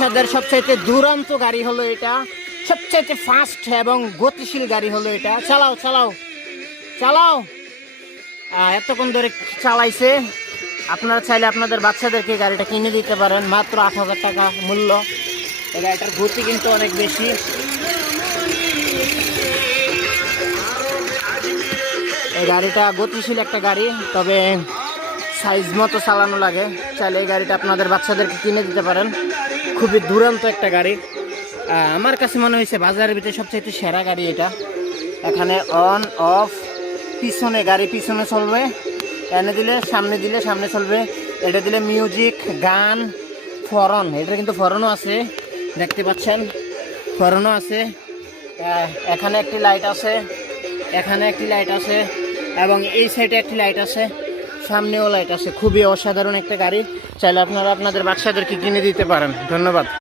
বাচ্চাদের সবচাইতে দুরন্ত গাড়ি হলো এটা, সবচাইতে ফাস্ট এবং গতিশীল গাড়ি হলো এটা। চালাও চালাও চালাও, এতক্ষণ ধরে চালাইছে। আপনারা চাইলে আপনাদের বাচ্চাদেরকে গাড়িটা কিনে দিতে পারেন, মাত্র 8,000 টাকা মূল্য। এই গাড়িটার গতি কিন্তু অনেক বেশি। এই গাড়িটা গতিশীল একটা গাড়ি, তবে সাইজ মতো চালানো লাগে। চাইলে এই গাড়িটা আপনাদের বাচ্চাদেরকে কিনে দিতে পারেন, খুবই দুরন্ত একটা গাড়ি। আমার কাছে মনে হয়েছে বাজারের ভিতরে সবচেয়ে সেরা গাড়ি এটা। এখানে অন অফ, পিছনে গাড়ি পিছনে চলবে, এনে দিলে সামনে চলবে, এটা দিলে মিউজিক, গান, ফরন। এটা কিন্তু ফরনও আছে, দেখতে পাচ্ছেন, ফরনও আছে। এখানে একটি লাইট আছে, এখানে একটি লাইট আছে, এবং এই সাইডে একটি লাইট আছে, সামনেও লাইট আছে। খুবই অসাধারণ একটা গাড়ি, চাইলে আপনারা আপনাদের বাচ্চাদেরকে কিনে দিতে পারেন। ধন্যবাদ।